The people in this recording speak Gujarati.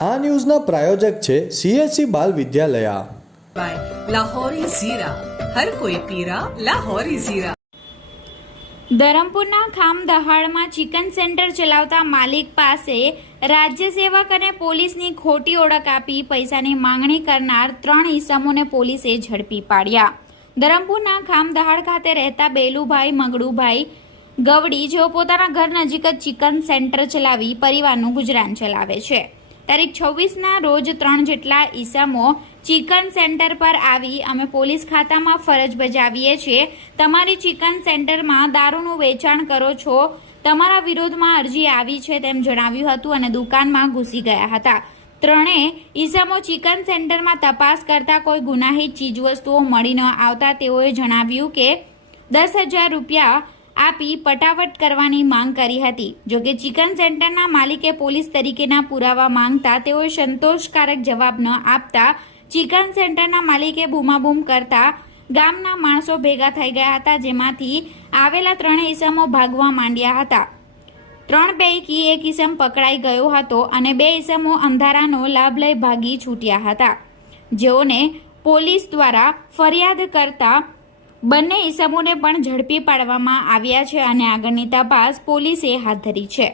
આ ન્યૂઝના પ્રાયોજક છે CSC બાલ વિદ્યાલયા। લાહોરી ઝીરા, હર કોઈ પીરા લાહોરી ઝીરા। ધરમપુરના ખામદહાડમાં ચિકન સેન્ટર ચલાવતા માલિક પાસે રાજ્ય સેવક અને પોલીસની ખોટી ઓળખ આપી પૈસાની માંગણી કરનાર 3 ઈસમોને પોલીસે ઝડપી પાડ્યા। ધરમપુરના ખામદહાડ ખાતે રહેતા બેલુભાઈ મગડુભાઈ ગવડી, જેઓ પોતાના ઘર નજીક જ ચિકન સેન્ટર ચલાવી પરિવારનું ગુજરાન ચલાવે છે। તારીખ 26ના રોજ 3 જેટલા ઈસમો ચિકન સેન્ટર પર આવી, અમે પોલીસ ખાતામાં ફરજ બજાવીએ છીએ, તમારી ચિકન સેન્ટરમાં દારૂનું વેચાણ કરો છો, તમારા વિરોધમાં અરજી આવી છે તેમ જણાવ્યું હતું અને દુકાનમાં ઘૂસી ગયા હતા। 3 ઈસમો ચિકન સેન્ટરમાં તપાસ કરતા કોઈ ગુનાહિત ચીજવસ્તુઓ મળી ન આવતા તેઓએ જણાવ્યું કે 10,000 રૂપિયા આપી પટાવટ કરવાની માંગ કરી હતી। જોકે ચિકન સેન્ટરના માલિકે પોલીસ તરીકેના પુરાવા માંગતા તેઓએ સંતોષકારક જવાબ ન આપતા ચિકન સેન્ટરના માલિકે બૂમાબૂમ કરતા ગામના માણસો ભેગા થઈ ગયા હતા, જેમાંથી આવેલા 3 ઈસમો ભાગવા માંડ્યા હતા। 3 પૈકી 1 ઈસમ પકડાઈ ગયો હતો અને 2 ઈસમો અંધારાનો લાભ લઈ ભાગી છૂટ્યા હતા, જેઓને પોલીસ દ્વારા ફરિયાદ કરતા બંને ઈસમોને પણ ઝડપી પાડવામાં આવ્યા છે અને આગળની તપાસ પોલીસે હાથ ધરી છે।